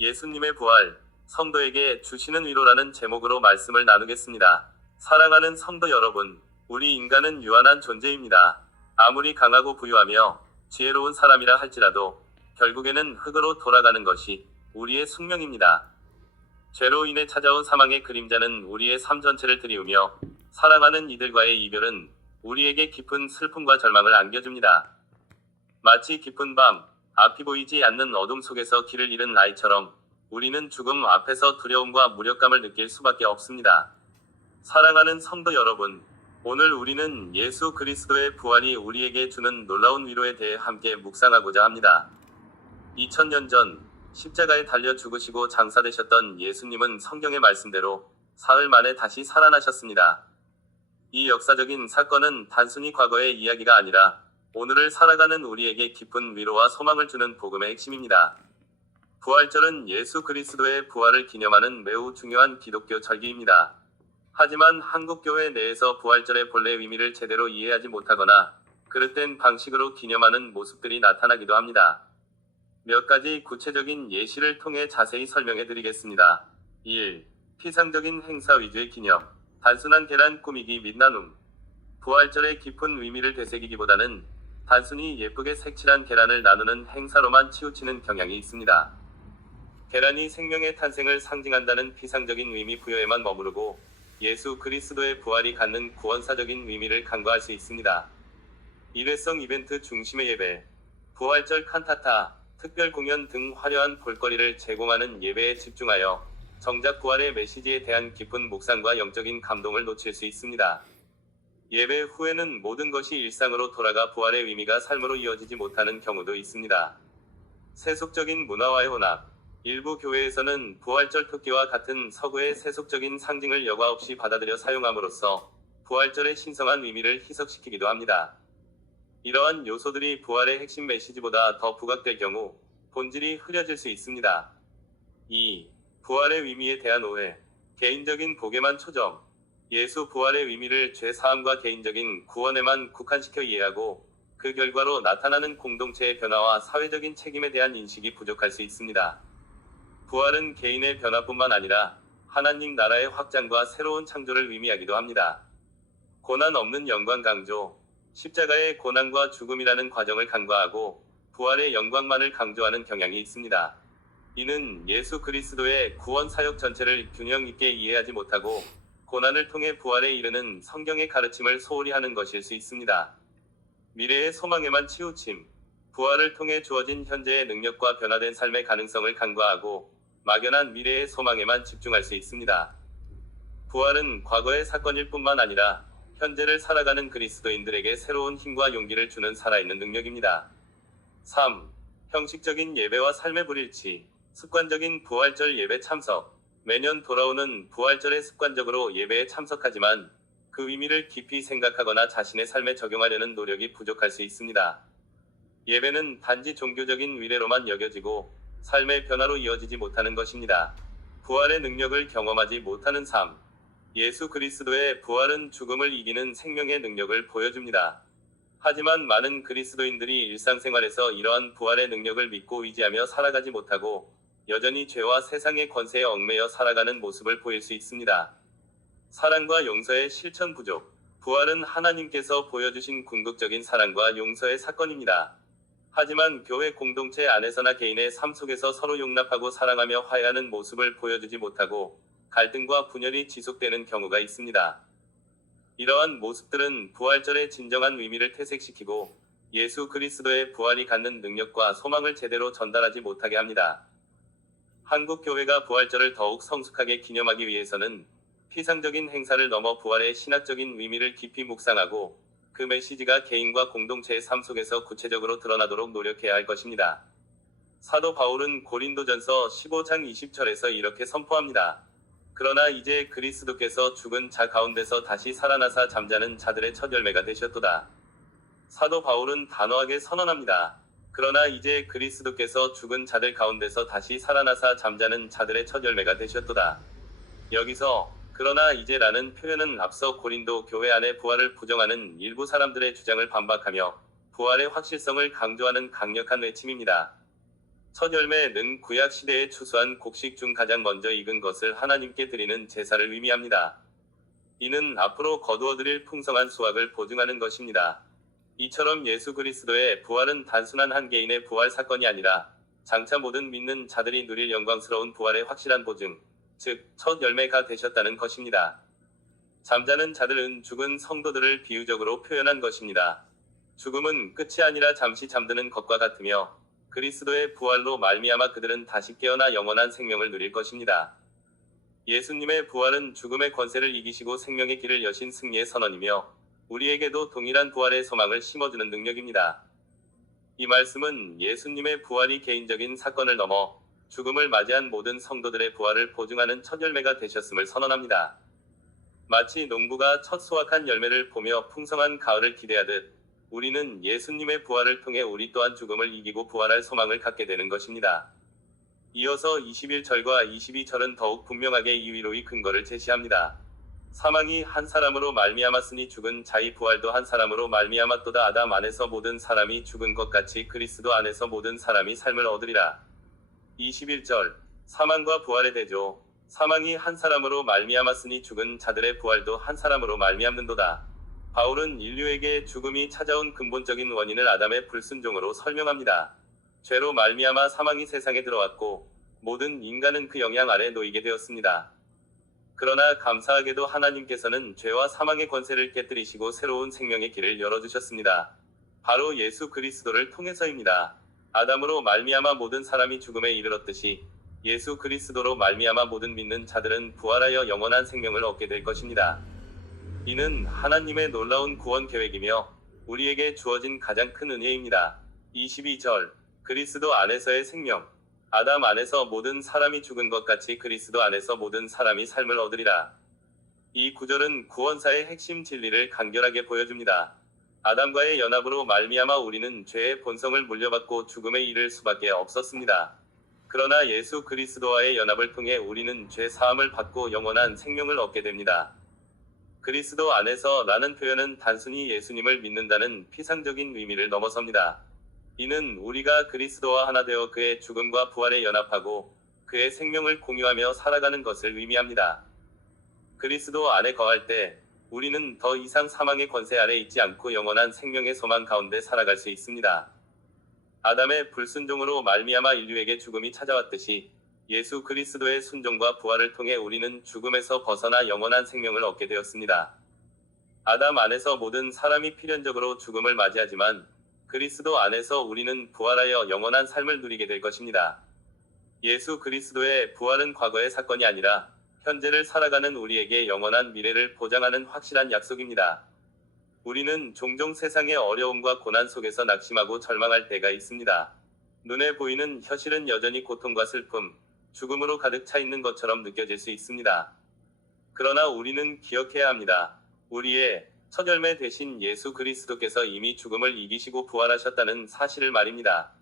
예수님의 부활, 성도에게 주시는 위로라는 제목으로 말씀을 나누겠습니다. 사랑하는 성도 여러분, 우리 인간은 유한한 존재입니다. 아무리 강하고 부유하며 지혜로운 사람이라 할지라도 결국에는 흙으로 돌아가는 것이 우리의 숙명입니다. 죄로 인해 찾아온 사망의 그림자는 우리의 삶 전체를 드리우며 사랑하는 이들과의 이별은 우리에게 깊은 슬픔과 절망을 안겨줍니다. 마치 깊은 밤, 앞이 보이지 않는 어둠 속에서 길을 잃은 아이처럼 우리는 죽음 앞에서 두려움과 무력감을 느낄 수밖에 없습니다. 사랑하는 성도 여러분, 오늘 우리는 예수 그리스도의 부활이 우리에게 주는 놀라운 위로에 대해 함께 묵상하고자 합니다. 2000년 전 십자가에 달려 죽으시고 장사되셨던 예수님은 성경의 말씀대로 사흘 만에 다시 살아나셨습니다. 이 역사적인 사건은 단순히 과거의 이야기가 아니라 오늘을 살아가는 우리에게 깊은 위로와 소망을 주는 복음의 핵심입니다. 부활절은 예수 그리스도의 부활을 기념하는 매우 중요한 기독교 절기입니다. 하지만 한국교회 내에서 부활절의 본래 의미를 제대로 이해하지 못하거나 그릇된 방식으로 기념하는 모습들이 나타나기도 합니다. 몇 가지 구체적인 예시를 통해 자세히 설명해 드리겠습니다. 1. 피상적인 행사 위주의 기념. 단순한 계란 꾸미기 및 나눔. 부활절의 깊은 의미를 되새기기보다는 단순히 예쁘게 색칠한 계란을 나누는 행사로만 치우치는 경향이 있습니다. 계란이 생명의 탄생을 상징한다는 피상적인 의미 부여에만 머무르고 예수 그리스도의 부활이 갖는 구원사적인 의미를 간과할 수 있습니다. 일회성 이벤트 중심의 예배, 부활절 칸타타, 특별 공연 등 화려한 볼거리를 제공하는 예배에 집중하여 정작 부활의 메시지에 대한 깊은 묵상과 영적인 감동을 놓칠 수 있습니다. 예배 후에는 모든 것이 일상으로 돌아가 부활의 의미가 삶으로 이어지지 못하는 경우도 있습니다. 세속적인 문화와의 혼합. 일부 교회에서는 부활절 토끼와 같은 서구의 세속적인 상징을 여과 없이 받아들여 사용함으로써 부활절의 신성한 의미를 희석시키기도 합니다. 이러한 요소들이 부활의 핵심 메시지보다 더 부각될 경우 본질이 흐려질 수 있습니다. 2. 부활의 의미에 대한 오해. 개인적인 복에만 초점. 예수 부활의 의미를 죄 사함과 개인적인 구원에만 국한시켜 이해하고 그 결과로 나타나는 공동체의 변화와 사회적인 책임에 대한 인식이 부족할 수 있습니다. 부활은 개인의 변화뿐만 아니라 하나님 나라의 확장과 새로운 창조를 의미하기도 합니다. 고난 없는 영광 강조. 십자가의 고난과 죽음이라는 과정을 간과하고 부활의 영광만을 강조하는 경향이 있습니다. 이는 예수 그리스도의 구원 사역 전체를 균형 있게 이해하지 못하고 고난을 통해 부활에 이르는 성경의 가르침을 소홀히 하는 것일 수 있습니다. 미래의 소망에만 치우침. 부활을 통해 주어진 현재의 능력과 변화된 삶의 가능성을 간과하고 막연한 미래의 소망에만 집중할 수 있습니다. 부활은 과거의 사건일 뿐만 아니라 현재를 살아가는 그리스도인들에게 새로운 힘과 용기를 주는 살아있는 능력입니다. 3. 형식적인 예배와 삶의 불일치. 습관적인 부활절 예배 참석. 매년 돌아오는 부활절에 습관적으로 예배에 참석하지만 그 의미를 깊이 생각하거나 자신의 삶에 적용하려는 노력이 부족할 수 있습니다. 예배는 단지 종교적인 위례로만 여겨지고 삶의 변화로 이어지지 못하는 것입니다. 부활의 능력을 경험하지 못하는 삶. 예수 그리스도의 부활은 죽음을 이기는 생명의 능력을 보여줍니다. 하지만 많은 그리스도인들이 일상생활에서 이러한 부활의 능력을 믿고 의지하며 살아가지 못하고 여전히 죄와 세상의 권세에 얽매여 살아가는 모습을 보일 수 있습니다. 사랑과 용서의 실천 부족. 부활은 하나님께서 보여주신 궁극적인 사랑과 용서의 사건입니다. 하지만 교회 공동체 안에서나 개인의 삶 속에서 서로 용납하고 사랑하며 화해하는 모습을 보여주지 못하고 갈등과 분열이 지속되는 경우가 있습니다. 이러한 모습들은 부활절의 진정한 의미를 퇴색시키고 예수 그리스도의 부활이 갖는 능력과 소망을 제대로 전달하지 못하게 합니다. 한국 교회가 부활절을 더욱 성숙하게 기념하기 위해서는 피상적인 행사를 넘어 부활의 신학적인 의미를 깊이 묵상하고 그 메시지가 개인과 공동체의 삶 속에서 구체적으로 드러나도록 노력해야 할 것입니다. 사도 바울은 고린도전서 15장 20절에서 이렇게 선포합니다. 그러나 이제 그리스도께서 죽은 자 가운데서 다시 살아나사 잠자는 자들의 첫 열매가 되셨도다. 사도 바울은 단호하게 선언합니다. 그러나 이제 그리스도께서 죽은 자들 가운데서 다시 살아나사 잠자는 자들의 첫 열매가 되셨도다. 여기서 그러나 이제라는 표현은 앞서 고린도 교회 안의 부활을 부정하는 일부 사람들의 주장을 반박하며 부활의 확실성을 강조하는 강력한 외침입니다. 첫 열매는 구약 시대에 추수한 곡식 중 가장 먼저 익은 것을 하나님께 드리는 제사를 의미합니다. 이는 앞으로 거두어드릴 풍성한 수확을 보증하는 것입니다. 이처럼 예수 그리스도의 부활은 단순한 한 개인의 부활 사건이 아니라 장차 모든 믿는 자들이 누릴 영광스러운 부활의 확실한 보증, 즉 첫 열매가 되셨다는 것입니다. 잠자는 자들은 죽은 성도들을 비유적으로 표현한 것입니다. 죽음은 끝이 아니라 잠시 잠드는 것과 같으며 그리스도의 부활로 말미암아 그들은 다시 깨어나 영원한 생명을 누릴 것입니다. 예수님의 부활은 죽음의 권세를 이기시고 생명의 길을 여신 승리의 선언이며 우리에게도 동일한 부활의 소망을 심어주는 능력입니다. 이 말씀은 예수님의 부활이 개인적인 사건을 넘어 죽음을 맞이한 모든 성도들의 부활을 보증하는 첫 열매가 되셨음을 선언합니다. 마치 농부가 첫 수확한 열매를 보며 풍성한 가을을 기대하듯 우리는 예수님의 부활을 통해 우리 또한 죽음을 이기고 부활할 소망을 갖게 되는 것입니다. 이어서 21절과 22절은 더욱 분명하게 이 위로의 근거를 제시합니다. 사망이 한 사람으로 말미암았으니 죽은 자의 부활도 한 사람으로 말미암았도다. 아담 안에서 모든 사람이 죽은 것 같이 그리스도 안에서 모든 사람이 삶을 얻으리라. 21절 사망과 부활의 대조. 사망이 한 사람으로 말미암았으니 죽은 자들의 부활도 한 사람으로 말미암는도다. 바울은 인류에게 죽음이 찾아온 근본적인 원인을 아담의 불순종으로 설명합니다. 죄로 말미암아 사망이 세상에 들어왔고 모든 인간은 그 영향 아래 놓이게 되었습니다. 그러나 감사하게도 하나님께서는 죄와 사망의 권세를 깨뜨리시고 새로운 생명의 길을 열어주셨습니다. 바로 예수 그리스도를 통해서입니다. 아담으로 말미암아 모든 사람이 죽음에 이르렀듯이 예수 그리스도로 말미암아 모든 믿는 자들은 부활하여 영원한 생명을 얻게 될 것입니다. 이는 하나님의 놀라운 구원 계획이며 우리에게 주어진 가장 큰 은혜입니다. 22절 그리스도 안에서의 생명. 아담 안에서 모든 사람이 죽은 것 같이 그리스도 안에서 모든 사람이 삶을 얻으리라. 이 구절은 구원사의 핵심 진리를 간결하게 보여줍니다. 아담과의 연합으로 말미암아 우리는 죄의 본성을 물려받고 죽음에 이를 수밖에 없었습니다. 그러나 예수 그리스도와의 연합을 통해 우리는 죄 사함을 받고 영원한 생명을 얻게 됩니다. 그리스도 안에서 라는 표현은 단순히 예수님을 믿는다는 피상적인 의미를 넘어섭니다. 이는 우리가 그리스도와 하나 되어 그의 죽음과 부활에 연합하고 그의 생명을 공유하며 살아가는 것을 의미합니다. 그리스도 안에 거할 때 우리는 더 이상 사망의 권세 아래 있지 않고 영원한 생명의 소망 가운데 살아갈 수 있습니다. 아담의 불순종으로 말미암아 인류에게 죽음이 찾아왔듯이 예수 그리스도의 순종과 부활을 통해 우리는 죽음에서 벗어나 영원한 생명을 얻게 되었습니다. 아담 안에서 모든 사람이 필연적으로 죽음을 맞이하지만 그리스도 안에서 우리는 부활하여 영원한 삶을 누리게 될 것입니다. 예수 그리스도의 부활은 과거의 사건이 아니라 현재를 살아가는 우리에게 영원한 미래를 보장하는 확실한 약속입니다. 우리는 종종 세상의 어려움과 고난 속에서 낙심하고 절망할 때가 있습니다. 눈에 보이는 현실은 여전히 고통과 슬픔, 죽음으로 가득 차 있는 것처럼 느껴질 수 있습니다. 그러나 우리는 기억해야 합니다. 우리의 첫 열매 되신 예수 그리스도께서 이미 죽음을 이기시고 부활하셨다는 사실을 말입니다.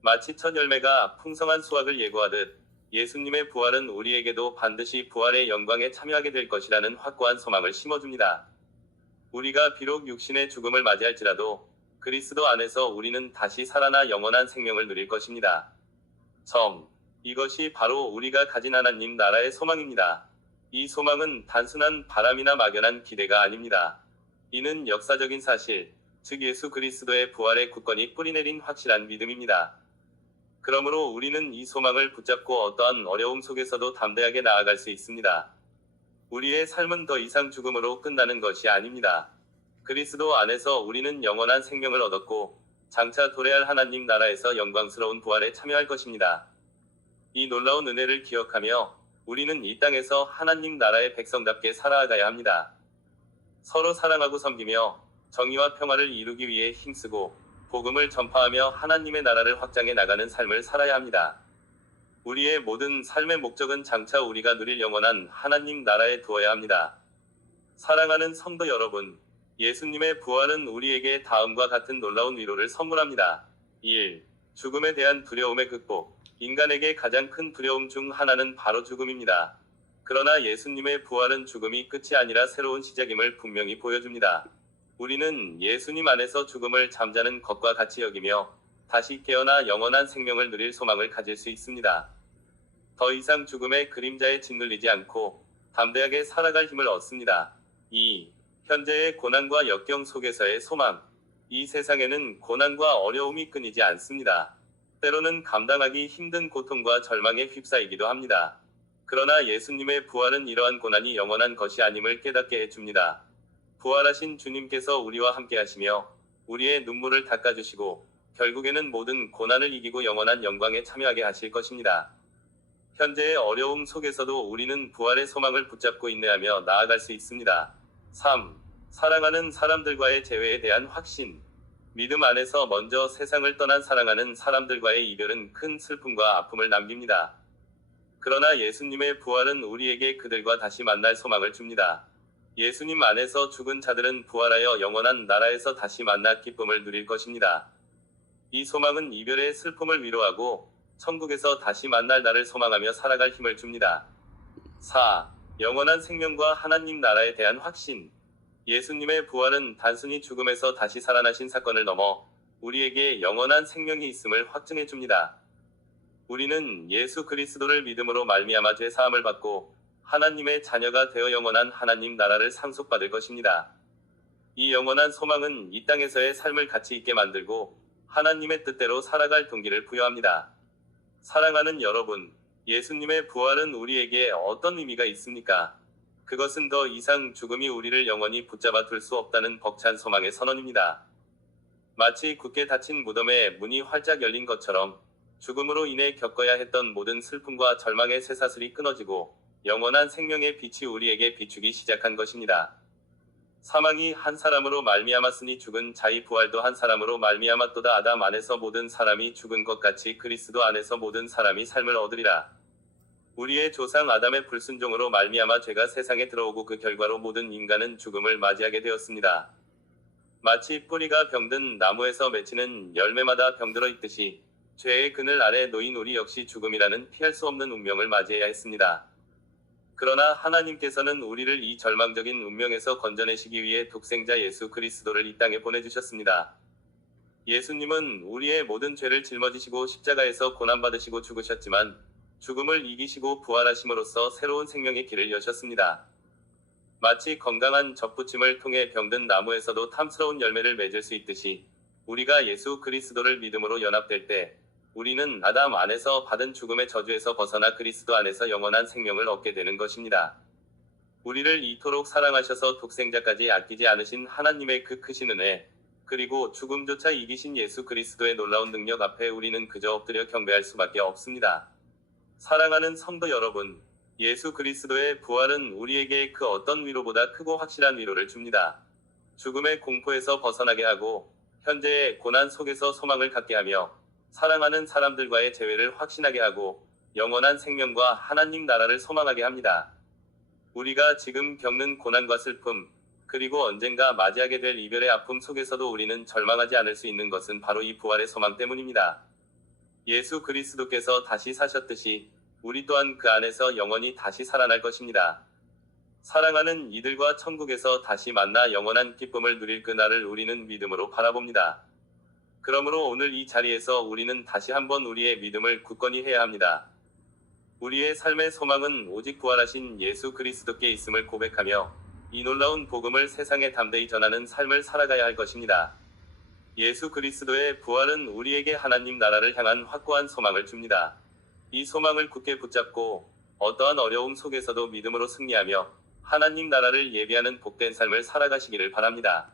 마치 첫 열매가 풍성한 수확을 예고하듯 예수님의 부활은 우리에게도 반드시 부활의 영광에 참여하게 될 것이라는 확고한 소망을 심어줍니다. 우리가 비록 육신의 죽음을 맞이할지라도 그리스도 안에서 우리는 다시 살아나 영원한 생명을 누릴 것입니다. 이것이 바로 우리가 가진 하나님 나라의 소망입니다. 이 소망은 단순한 바람이나 막연한 기대가 아닙니다. 이는 역사적인 사실, 즉 예수 그리스도의 부활의 굳건히 뿌리내린 확실한 믿음입니다. 그러므로 우리는 이 소망을 붙잡고 어떠한 어려움 속에서도 담대하게 나아갈 수 있습니다. 우리의 삶은 더 이상 죽음으로 끝나는 것이 아닙니다. 그리스도 안에서 우리는 영원한 생명을 얻었고 장차 도래할 하나님 나라에서 영광스러운 부활에 참여할 것입니다. 이 놀라운 은혜를 기억하며 우리는 이 땅에서 하나님 나라의 백성답게 살아가야 합니다. 서로 사랑하고 섬기며 정의와 평화를 이루기 위해 힘쓰고 복음을 전파하며 하나님의 나라를 확장해 나가는 삶을 살아야 합니다. 우리의 모든 삶의 목적은 장차 우리가 누릴 영원한 하나님 나라에 두어야 합니다. 사랑하는 성도 여러분, 예수님의 부활은 우리에게 다음과 같은 놀라운 위로를 선물합니다. 1. 죽음에 대한 두려움의 극복. 인간에게 가장 큰 두려움 중 하나는 바로 죽음입니다. 그러나 예수님의 부활은 죽음이 끝이 아니라 새로운 시작임을 분명히 보여줍니다. 우리는 예수님 안에서 죽음을 잠자는 것과 같이 여기며 다시 깨어나 영원한 생명을 누릴 소망을 가질 수 있습니다. 더 이상 죽음의 그림자에 짓눌리지 않고 담대하게 살아갈 힘을 얻습니다. 2. 현재의 고난과 역경 속에서의 소망. 이 세상에는 고난과 어려움이 끊이지 않습니다. 때로는 감당하기 힘든 고통과 절망에 휩싸이기도 합니다. 그러나 예수님의 부활은 이러한 고난이 영원한 것이 아님을 깨닫게 해줍니다. 부활하신 주님께서 우리와 함께 하시며 우리의 눈물을 닦아주시고 결국에는 모든 고난을 이기고 영원한 영광에 참여하게 하실 것입니다. 현재의 어려움 속에서도 우리는 부활의 소망을 붙잡고 인내하며 나아갈 수 있습니다. 3. 사랑하는 사람들과의 재회에 대한 확신. 믿음 안에서 먼저 세상을 떠난 사랑하는 사람들과의 이별은 큰 슬픔과 아픔을 남깁니다. 그러나 예수님의 부활은 우리에게 그들과 다시 만날 소망을 줍니다. 예수님 안에서 죽은 자들은 부활하여 영원한 나라에서 다시 만나 기쁨을 누릴 것입니다. 이 소망은 이별의 슬픔을 위로하고 천국에서 다시 만날 날을 소망하며 살아갈 힘을 줍니다. 4. 영원한 생명과 하나님 나라에 대한 확신. 예수님의 부활은 단순히 죽음에서 다시 살아나신 사건을 넘어 우리에게 영원한 생명이 있음을 확증해 줍니다. 우리는 예수 그리스도를 믿음으로 말미암아 죄 사함을 받고 하나님의 자녀가 되어 영원한 하나님 나라를 상속받을 것입니다. 이 영원한 소망은 이 땅에서의 삶을 가치 있게 만들고 하나님의 뜻대로 살아갈 동기를 부여합니다. 사랑하는 여러분, 예수님의 부활은 우리에게 어떤 의미가 있습니까? 그것은 더 이상 죽음이 우리를 영원히 붙잡아 둘 수 없다는 벅찬 소망의 선언입니다. 마치 굳게 닫힌 무덤에 문이 활짝 열린 것처럼 죽음으로 인해 겪어야 했던 모든 슬픔과 절망의 쇠사슬이 끊어지고 영원한 생명의 빛이 우리에게 비추기 시작한 것입니다. 사망이 한 사람으로 말미암았으니 죽은 자의 부활도 한 사람으로 말미암았도다. 아담 안에서 모든 사람이 죽은 것 같이 그리스도 안에서 모든 사람이 삶을 얻으리라. 우리의 조상 아담의 불순종으로 말미암아 죄가 세상에 들어오고 그 결과로 모든 인간은 죽음을 맞이하게 되었습니다. 마치 뿌리가 병든 나무에서 맺히는 열매마다 병들어 있듯이 죄의 그늘 아래 놓인 우리 역시 죽음이라는 피할 수 없는 운명을 맞이해야 했습니다. 그러나 하나님께서는 우리를 이 절망적인 운명에서 건져내시기 위해 독생자 예수 그리스도를 이 땅에 보내주셨습니다. 예수님은 우리의 모든 죄를 짊어지시고 십자가에서 고난받으시고 죽으셨지만 죽음을 이기시고 부활하심으로써 새로운 생명의 길을 여셨습니다. 마치 건강한 접붙임을 통해 병든 나무에서도 탐스러운 열매를 맺을 수 있듯이 우리가 예수 그리스도를 믿음으로 연합될 때 우리는 아담 안에서 받은 죽음의 저주에서 벗어나 그리스도 안에서 영원한 생명을 얻게 되는 것입니다. 우리를 이토록 사랑하셔서 독생자까지 아끼지 않으신 하나님의 그 크신 은혜, 그리고 죽음조차 이기신 예수 그리스도의 놀라운 능력 앞에 우리는 그저 엎드려 경배할 수밖에 없습니다. 사랑하는 성도 여러분, 예수 그리스도의 부활은 우리에게 그 어떤 위로보다 크고 확실한 위로를 줍니다. 죽음의 공포에서 벗어나게 하고 현재의 고난 속에서 소망을 갖게 하며 사랑하는 사람들과의 재회를 확신하게 하고 영원한 생명과 하나님 나라를 소망하게 합니다. 우리가 지금 겪는 고난과 슬픔, 그리고 언젠가 맞이하게 될 이별의 아픔 속에서도 우리는 절망하지 않을 수 있는 것은 바로 이 부활의 소망 때문입니다. 예수 그리스도께서 다시 사셨듯이 우리 또한 그 안에서 영원히 다시 살아날 것입니다. 사랑하는 이들과 천국에서 다시 만나 영원한 기쁨을 누릴 그날을 우리는 믿음으로 바라봅니다. 그러므로 오늘 이 자리에서 우리는 다시 한번 우리의 믿음을 굳건히 해야 합니다. 우리의 삶의 소망은 오직 부활하신 예수 그리스도께 있음을 고백하며 이 놀라운 복음을 세상에 담대히 전하는 삶을 살아가야 할 것입니다. 예수 그리스도의 부활은 우리에게 하나님 나라를 향한 확고한 소망을 줍니다. 이 소망을 굳게 붙잡고 어떠한 어려움 속에서도 믿음으로 승리하며 하나님 나라를 예비하는 복된 삶을 살아가시기를 바랍니다.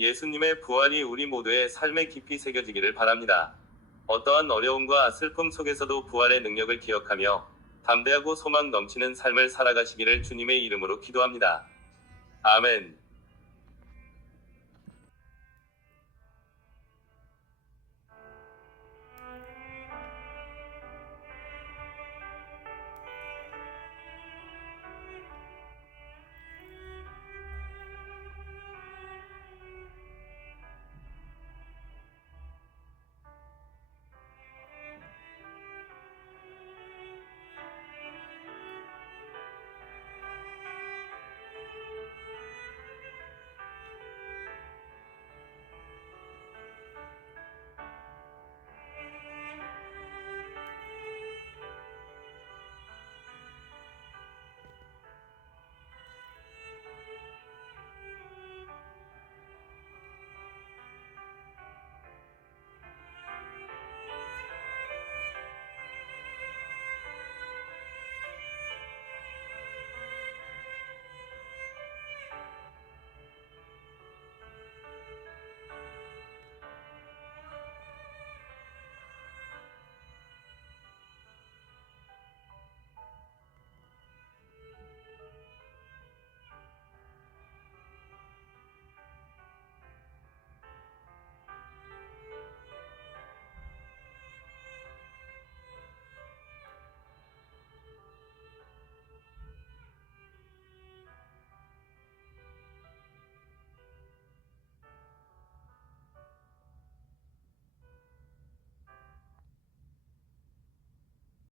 예수님의 부활이 우리 모두의 삶에 깊이 새겨지기를 바랍니다. 어떠한 어려움과 슬픔 속에서도 부활의 능력을 기억하며 담대하고 소망 넘치는 삶을 살아가시기를 주님의 이름으로 기도합니다. 아멘.